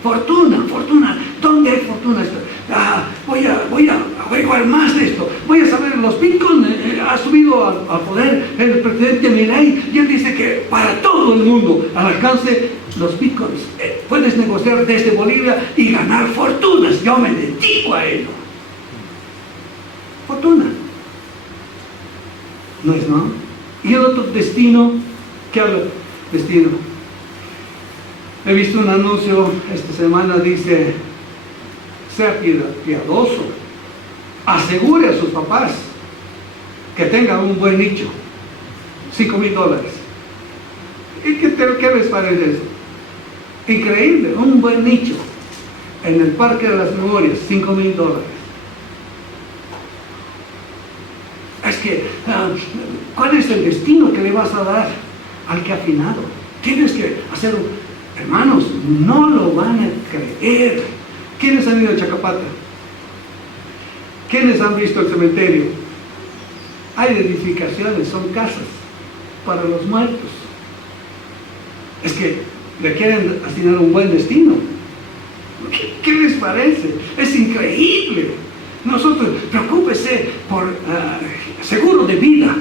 Fortuna. ¿Dónde hay fortuna? Voy a averiguar más de esto. Voy a saber, los bitcoins ha subido al poder el presidente Milei y él dice que para todo el mundo al alcance los bitcoins. Puedes negociar desde Bolivia y ganar fortunas. Yo me dedico a ello. Fortuna. No es, ¿no? Y el otro destino, ¿qué habla? Destino. He visto un anuncio esta semana, dice, sea piadoso, asegure a sus papás que tengan un buen nicho, $5,000. ¿Y qué les parece eso? Increíble, un buen nicho. en el Parque de las Memorias, $5,000. Es que, ¿cuál es el destino que le vas a dar al que ha afinado? Tienes que hacerlo. Hermanos, no lo van a creer. ¿Quiénes han ido a Chacapata? ¿Quiénes han visto el cementerio? Hay edificaciones, son casas para los muertos. Es que le quieren asignar un buen destino. ¿Qué les parece? Es increíble. Nosotros, preocúpese por seguro de vida.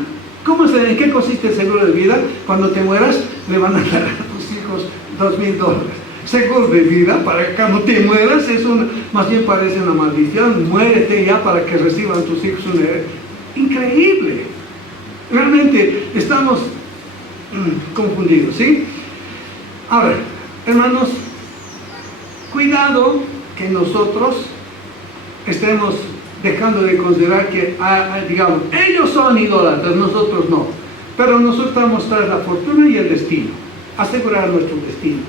¿En qué consiste el seguro de vida? Cuando te mueras, le van a dar a tus hijos $2,000. Seguro de vida, para que cuando te mueras, más bien parece una maldición. Muérete ya para que reciban tus hijos una herencia. Increíble. Realmente estamos confundidos, ¿sí? Ahora, hermanos, cuidado que nosotros estemos dejando de considerar que, digamos, ellos son idólatras, nosotros no. Pero nosotros estamos tras la fortuna y el destino, asegurar nuestro destino.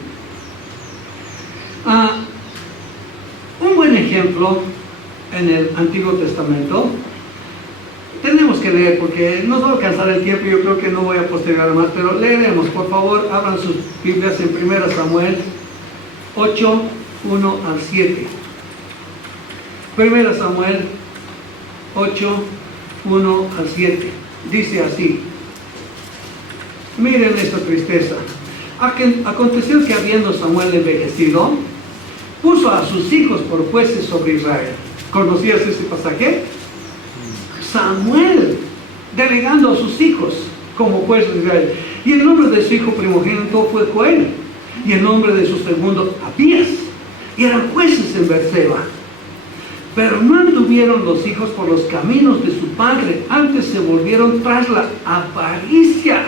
Un buen ejemplo en el Antiguo Testamento, tenemos que leer porque nos va a alcanzar el tiempo y yo creo que no voy a postergar más, pero leeremos, por favor, abran sus Biblias en 1 Samuel 8, 1 al 7. 1 Samuel 8, 1 al 7. Dice así. Miren esta tristeza. Aconteció que habiendo Samuel envejecido, puso a sus hijos por jueces sobre Israel. ¿Conocías ese pasaje? Samuel delegando a sus hijos como jueces de Israel. Y el nombre de su hijo primogénito fue Joel. Y el nombre de su segundo, Abías. Y eran jueces en Berseba. Pero no anduvieron los hijos por los caminos de su padre, antes se volvieron tras la avaricia,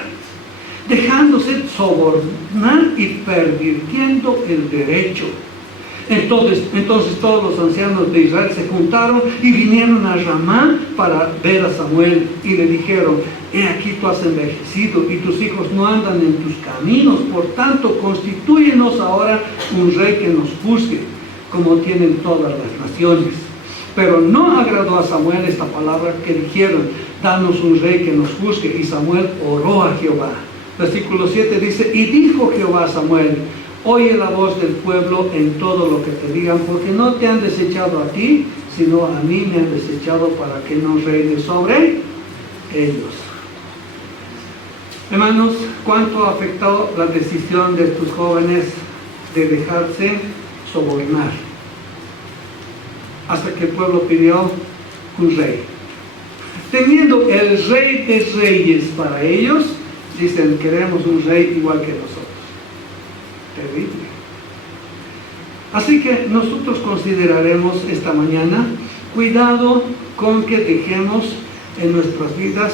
dejándose sobornar y pervirtiendo el derecho. Entonces todos los ancianos de Israel se juntaron y vinieron a Ramá para ver a Samuel y le dijeron: he aquí tú has envejecido y tus hijos no andan en tus caminos, por tanto constitúyenos ahora un rey que nos juzgue, como tienen todas las naciones. Pero no agradó a Samuel esta palabra que dijeron: danos un rey que nos juzgue. Y Samuel oró a Jehová. Versículo 7 dice: y dijo Jehová a Samuel: oye la voz del pueblo en todo lo que te digan, porque no te han desechado a ti, sino a mí me han desechado para que no reine sobre ellos. Hermanos, ¿cuánto afectó la decisión de estos jóvenes de dejarse sobornar? Hasta que el pueblo pidió un rey. Teniendo el rey de reyes para ellos, dicen: queremos un rey igual que nosotros. Terrible. Así que nosotros consideraremos esta mañana, cuidado con que dejemos en nuestras vidas,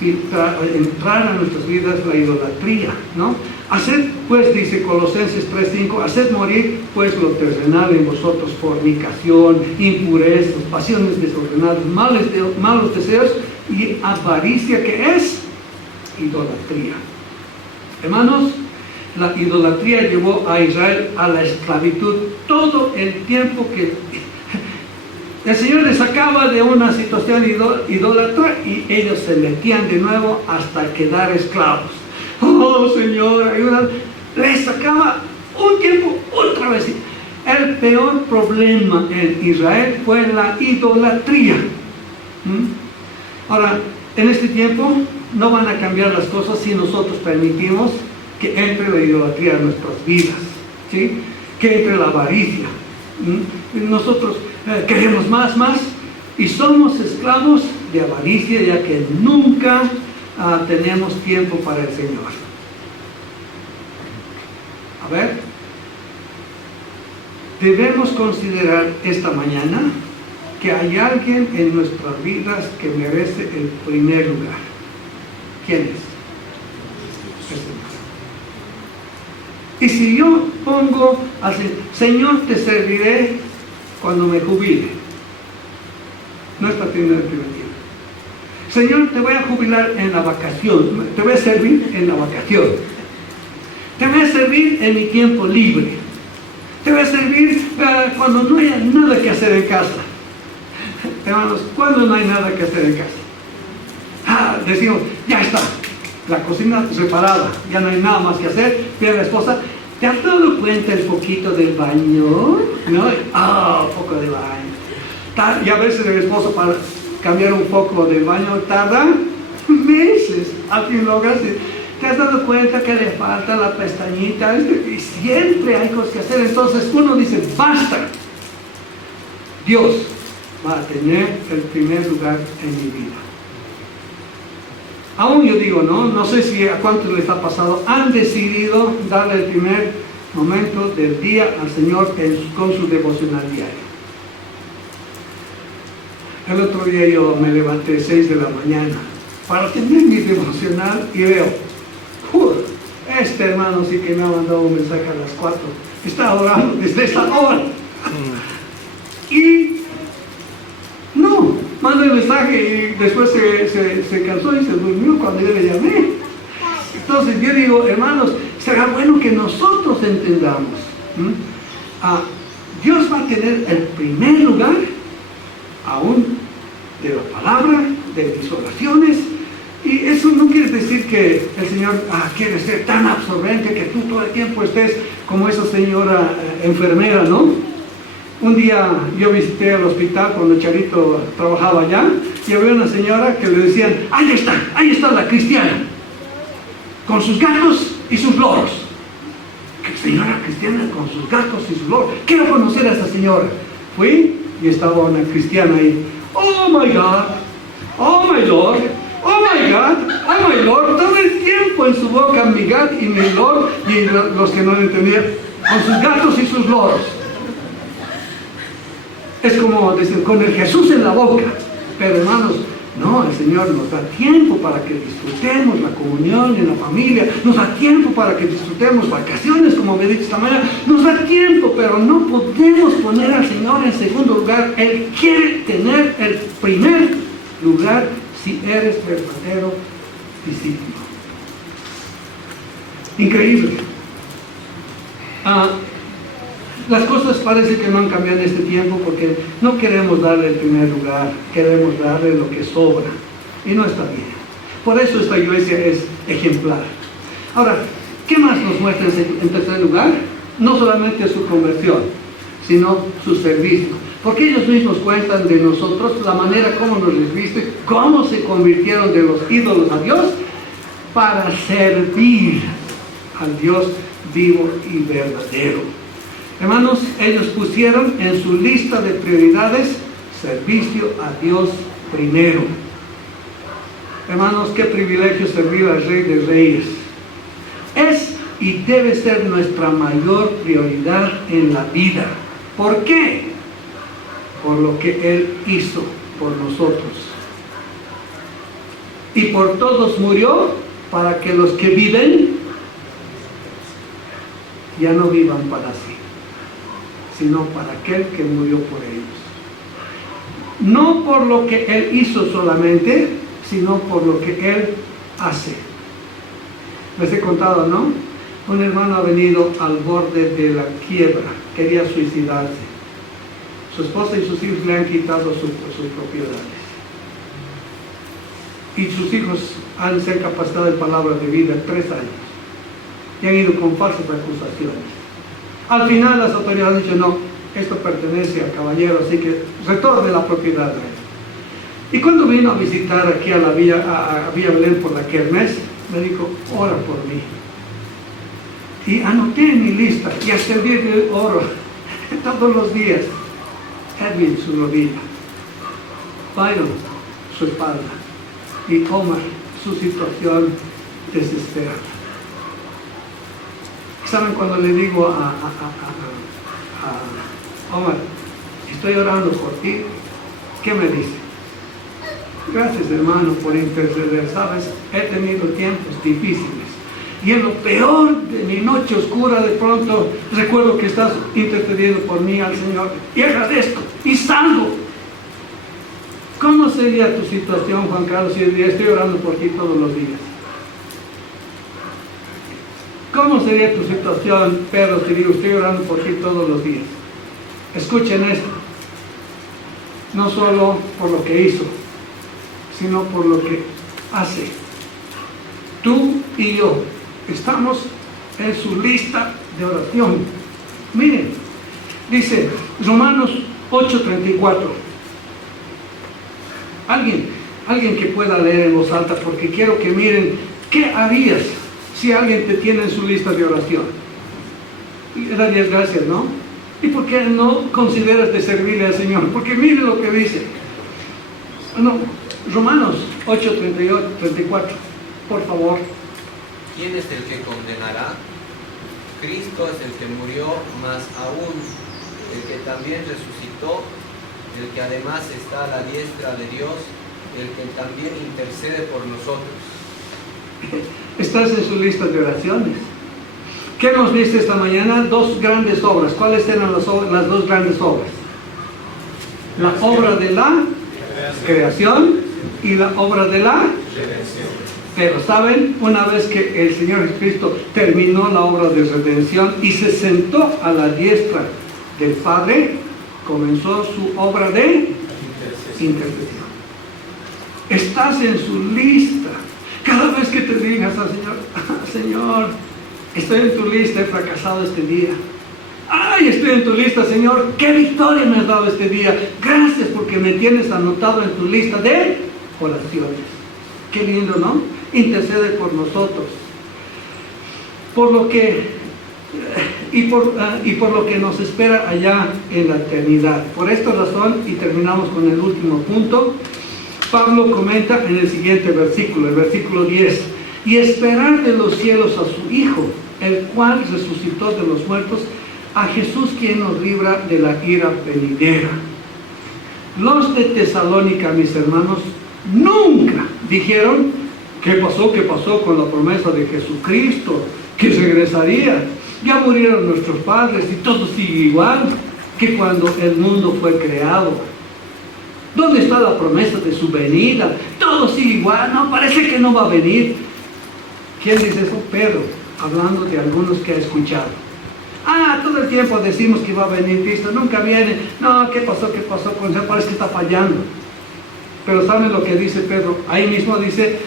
entrar a nuestras vidas la idolatría, ¿no? Haced pues, dice Colosenses 3:5, haced morir pues lo terrenal en vosotros: fornicación, impurezas, pasiones desordenadas, malos deseos y avaricia, que es idolatría. Hermanos, la idolatría llevó a Israel a la esclavitud todo el tiempo que el Señor les sacaba de una situación idólatra y ellos se metían de nuevo hasta quedar esclavos. Oh Señor, ayúdame. Les sacaba un tiempo otra vez. El peor problema en Israel fue la idolatría. Ahora, en este tiempo no van a cambiar las cosas si nosotros permitimos que entre la idolatría en nuestras vidas, ¿sí? Que entre la avaricia. Nosotros queremos más y somos esclavos de avaricia, ya que nunca tenemos tiempo para el Señor. A ver, debemos considerar esta mañana que hay alguien en nuestras vidas que merece el primer lugar. ¿Quién es? Y si yo pongo así: Señor, te serviré cuando me jubile, no está teniendo el primer tiempo. Señor, te voy a jubilar en la vacación, te voy a servir en la vacación, te voy a servir en mi tiempo libre. Te va a servir cuando no haya nada que hacer en casa. Hermanos, cuando no hay nada que hacer en casa. Decimos, ya está, la cocina separada, ya no hay nada más que hacer. Pide la esposa, ¿te has dado cuenta el poquito del baño? ¿No? Poco de baño. Y a veces el esposo para cambiar un poco del baño tarda meses. Al fin logras. ¿Te has dado cuenta que le falta la pestañita? Y siempre hay cosas que hacer. Entonces uno dice, basta. Dios va a tener el primer lugar en mi vida. Aún yo digo, no sé si a cuántos les ha pasado, han decidido darle el primer momento del día al Señor con su devocional diario. El otro día yo me levanté 6 de la mañana para tener mi devocional y veo, este hermano sí que me ha mandado un mensaje a las 4, está orando desde esa hora. Y no, manda el mensaje y después se cansó y se durmió cuando yo le llamé. Entonces yo digo, hermanos, será bueno que nosotros entendamos. Dios va a tener el primer lugar, aún de la palabra, de mis oraciones. Y eso no quiere decir que el Señor quiere ser tan absorbente que tú todo el tiempo estés como esa señora enfermera, ¿no? Un día yo visité el hospital cuando Charito trabajaba allá y había una señora que le decían, ahí está la cristiana, con sus gatos y sus loros. ¿Qué señora cristiana con sus gatos y sus loros? Quiero conocer a esa señora. Fui y estaba una cristiana ahí. Oh my God, oh my Lord, oh my God, oh my Lord, todo el tiempo en su boca mi God y mi Lord, y los que no lo entendían, con sus gatos y sus loros. Es como decir, con el Jesús en la boca. Pero hermanos, no, el Señor nos da tiempo para que disfrutemos la comunión en la familia, nos da tiempo para que disfrutemos vacaciones, como me he dicho esta mañana, nos da tiempo, pero no podemos poner al Señor en segundo lugar. Él quiere tener el primer lugar si eres verdadero discípulo. Increíble. Las cosas parece que no han cambiado en este tiempo porque no queremos darle el primer lugar, queremos darle lo que sobra y no está bien. Por eso esta iglesia es ejemplar. Ahora, ¿qué más nos muestra en tercer lugar? No solamente su conversión, sino su servicio. Porque ellos mismos cuentan de nosotros la manera como nos reviste, cómo se convirtieron de los ídolos a Dios para servir al Dios vivo y verdadero. Hermanos, ellos pusieron en su lista de prioridades servicio a Dios primero. Hermanos, qué privilegio servir al Rey de Reyes. Es y debe ser nuestra mayor prioridad en la vida. ¿Por qué? Por lo que Él hizo por nosotros. Y por todos murió para que los que viven ya no vivan para sí, sino para aquel que murió por ellos. No por lo que Él hizo solamente, sino por lo que Él hace. Les he contado, ¿no? Un hermano ha venido al borde de la quiebra, quería suicidarse. Su esposa y sus hijos le han quitado sus propiedades. Y sus hijos han sido capacitados de palabra de vida 3 años. Y han ido con falsas acusaciones. Al final las autoridades han dicho, no, esto pertenece al caballero, así que retorne la propiedad a él. Y cuando vino a visitar aquí a Villa Belén por la Kermés, me dijo, ora por mí. Y anoté en mi lista, y hasta el día de hoy oro, todos los días, Edwin su rodilla, Byron su espalda, y Omar su situación desesperada. ¿Saben cuando le digo a Omar, estoy orando por ti? ¿Qué me dice? Gracias, hermano, por interceder. Sabes, he tenido tiempos difíciles y en lo peor de mi noche oscura de pronto recuerdo que estás intercediendo por mí al Señor y agradezco y salgo. ¿Cómo sería tu situación, Juan Carlos, si estoy orando por ti todos los días? ¿Cómo sería tu situación, Pedro, si digo, estoy orando por ti todos los días? Escuchen esto. No solo por lo que hizo, sino por lo que hace. Tú y yo estamos en su lista de oración. Miren, dice Romanos 8:34. Alguien que pueda leer en voz alta, porque quiero que miren qué harías si alguien te tiene en su lista de oración. Y darías gracias, ¿no? ¿Y por qué no consideras de servirle al Señor? Porque miren lo que dice. No, Romanos 8:34, por favor. ¿Quién es el que condenará? Cristo es el que murió, más aún el que también resucitó, el que además está a la diestra de Dios, el que también intercede por nosotros. Estás en su lista de oraciones. ¿Qué hemos visto esta mañana? Dos grandes obras. ¿Cuáles eran las dos grandes obras? La obra de la creación y la obra de la redención. Pero saben, una vez que el Señor Jesucristo terminó la obra de redención y se sentó a la diestra del Padre, comenzó su obra de intercesión. Estás en su lista. Cada vez que te digas al Señor, Señor, estoy en tu lista, he fracasado este día. Ay, estoy en tu lista, Señor, qué victoria me has dado este día. Gracias porque me tienes anotado en tu lista de oraciones. Qué lindo, ¿no? Intercede por nosotros. Por lo que por lo que nos espera allá en la eternidad. Por esta razón, y terminamos con el último punto, Pablo comenta en el siguiente versículo, el versículo 10, y esperar de los cielos a su Hijo, el cual resucitó de los muertos, a Jesús quien nos libra de la ira venidera. Los de Tesalónica, mis hermanos, nunca dijeron, ¿qué pasó con la promesa de Jesucristo? Que regresaría. Ya murieron nuestros padres y todo sigue igual que cuando el mundo fue creado. ¿Dónde está la promesa de su venida? Todo sigue igual, no, parece que no va a venir. ¿Quién dice eso? Pedro, hablando de algunos que ha escuchado. Todo el tiempo decimos que va a venir Cristo, nunca viene. No, ¿qué pasó? Pues parece que está fallando. Pero ¿saben lo que dice Pedro? Ahí mismo dice,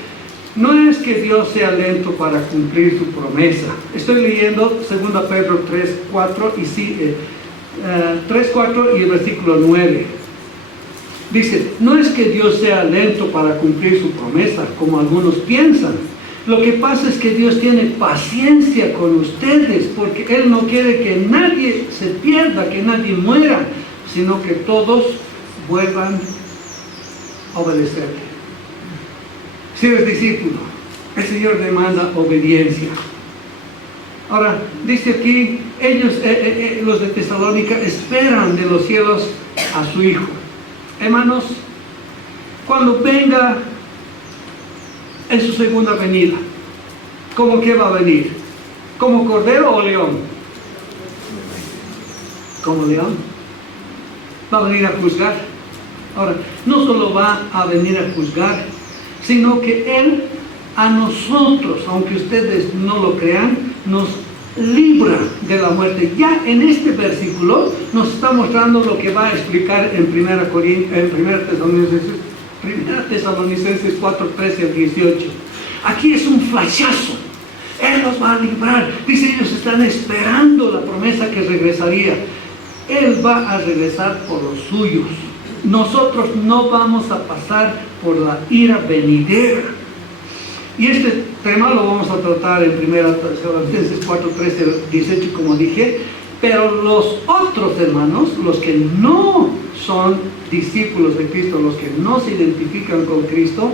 no es que Dios sea lento para cumplir su promesa. Estoy leyendo 2 Pedro 3:4 y el versículo 9. Dice, no es que Dios sea lento para cumplir su promesa, como algunos piensan. Lo que pasa es que Dios tiene paciencia con ustedes, porque Él no quiere que nadie se pierda, que nadie muera, sino que todos vuelvan a obedecerle. Si eres discípulo, el Señor demanda obediencia. Ahora, dice aquí, ellos, los de Tesalónica, esperan de los cielos a su Hijo. Hermanos, cuando venga en su segunda venida, ¿cómo que va a venir? ¿Como cordero o león? Como león. Va a venir a juzgar. Ahora, no solo va a venir a juzgar, sino que Él a nosotros, aunque ustedes no lo crean, nos libra de la muerte. Ya en este versículo nos está mostrando lo que va a explicar en 1 Tesalonicenses 4:13 al 18. Aquí es un flashazo. Él nos va a librar. Dice, ellos están esperando la promesa que regresaría. Él va a regresar por los suyos. Nosotros no vamos a pasar por la ira venidera. Y este tema lo vamos a tratar en 1 Tesalonicenses 4:13 al 18, como dije. Pero los otros hermanos, los que no son discípulos de Cristo, los que no se identifican con Cristo,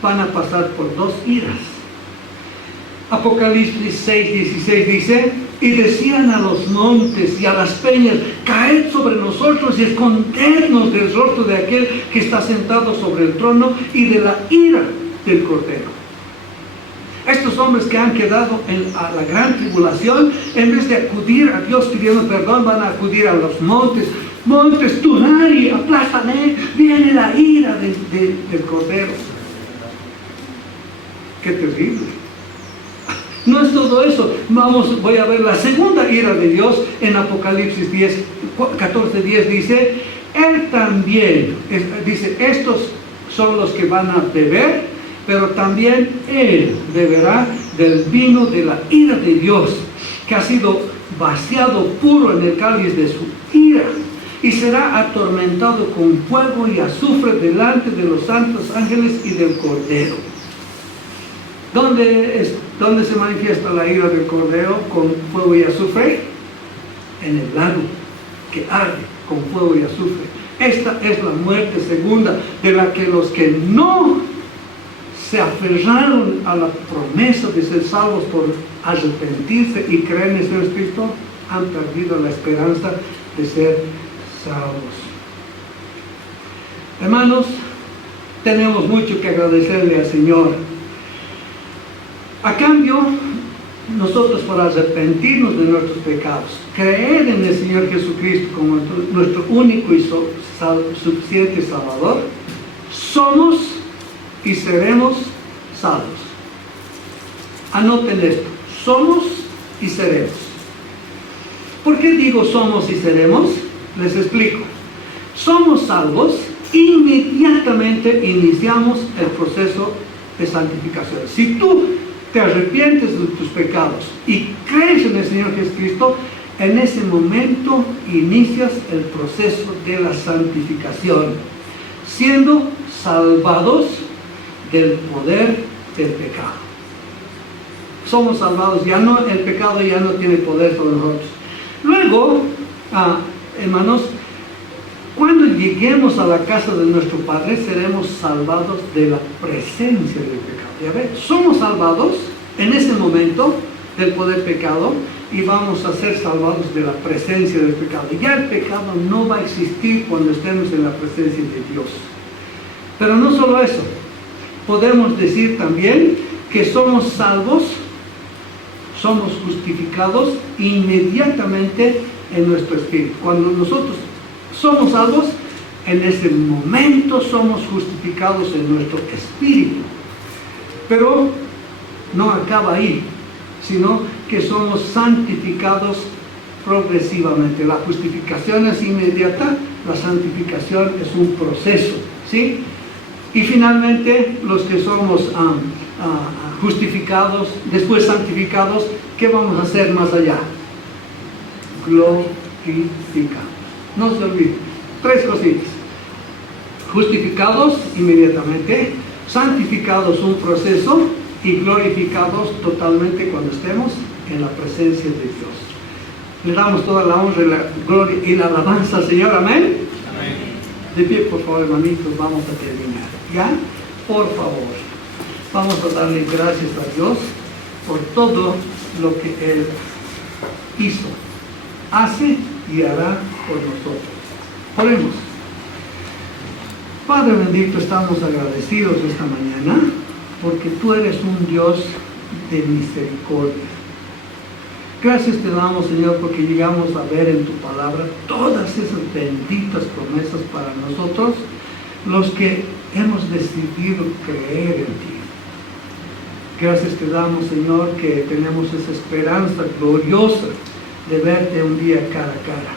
van a pasar por dos iras. Apocalipsis 6:16 dice, y decían a los montes y a las peñas, caed sobre nosotros y escondernos del rostro de aquel que está sentado sobre el trono y de la ira del Cordero. Estos hombres que han quedado a la gran tribulación, en vez de acudir a Dios pidiendo perdón, van a acudir a los montes. Montes, Tunari, aplástame, viene la ira del Cordero. Qué terrible. No es todo eso, voy a ver la segunda ira de Dios en Apocalipsis 14:10 dice, Él también, dice, estos son los que van a beber, pero también Él beberá del vino de la ira de Dios, que ha sido vaciado puro en el cáliz de su ira, y será atormentado con fuego y azufre delante de los santos ángeles y del Cordero. ¿Dónde se manifiesta la ira del Cordero con fuego y azufre? En el lago, que arde con fuego y azufre. Esta es la muerte segunda, de la que los que no se aferraron a la promesa de ser salvos por arrepentirse y creer en el Señor Cristo, han perdido la esperanza de ser salvos. Hermanos, tenemos mucho que agradecerle al Señor. A cambio, nosotros por arrepentirnos de nuestros pecados, creer en el Señor Jesucristo como nuestro único y suficiente Salvador, somos y seremos salvos. Anoten esto, somos y seremos. ¿Por qué digo somos y seremos? Les explico. Somos salvos, inmediatamente iniciamos el proceso de santificación. Si tú te arrepientes de tus pecados y crees en el Señor Jesucristo, en ese momento inicias el proceso de la santificación, siendo salvados del poder del pecado. Somos salvados, el pecado ya no tiene poder sobre nosotros. Luego, hermanos, cuando lleguemos a la casa de nuestro Padre, seremos salvados de la presencia del pecado. Ya ven, somos salvados en ese momento del poder pecado y vamos a ser salvados de la presencia del pecado. Ya el pecado no va a existir cuando estemos en la presencia de Dios. Pero no solo eso, podemos decir también que somos salvos, somos justificados inmediatamente en nuestro espíritu. Cuando nosotros somos salvos, en ese momento somos justificados en nuestro espíritu. Pero no acaba ahí, sino que somos santificados progresivamente. La justificación es inmediata, la santificación es un proceso, ¿sí? Y finalmente, los que somos justificados, después santificados, ¿qué vamos a hacer más allá? Glorificados. No se olviden, 3 cositas. Justificados inmediatamente, santificados un proceso y glorificados totalmente cuando estemos en la presencia de Dios. Le damos toda la honra y la gloria y la alabanza al Señor. Amén. Amén. De pie, por favor, hermanitos, vamos a terminar. ¿Ya? Por favor. Vamos a darle gracias a Dios por todo lo que Él hizo, hace y hará por nosotros. Oremos. Padre bendito, estamos agradecidos esta mañana porque tú eres un Dios de misericordia. Gracias te damos, Señor, porque llegamos a ver en tu palabra todas esas benditas promesas para nosotros, los que hemos decidido creer en ti. Gracias te damos, Señor, que tenemos esa esperanza gloriosa de verte un día cara a cara.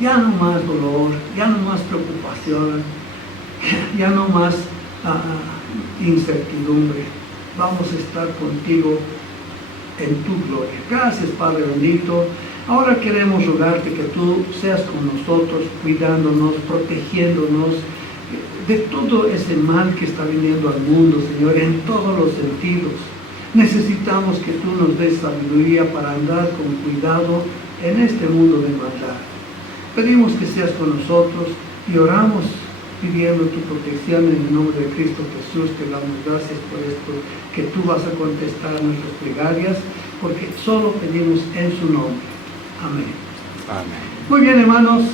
Ya no más dolor, ya no más preocupación, ya no más incertidumbre. Vamos a estar contigo en tu gloria. Gracias, Padre bendito. Ahora queremos rogarte que tú seas con nosotros, cuidándonos, protegiéndonos de todo ese mal que está viniendo al mundo, Señor, en todos los sentidos. Necesitamos que tú nos des sabiduría para andar con cuidado en este mundo de maldad. Pedimos que seas con nosotros y oramos pidiendo tu protección en el nombre de Cristo Jesús. Te damos gracias por esto, que tú vas a contestar nuestras plegarias, porque solo pedimos en su nombre. Amén. Amén. Muy bien, hermanos.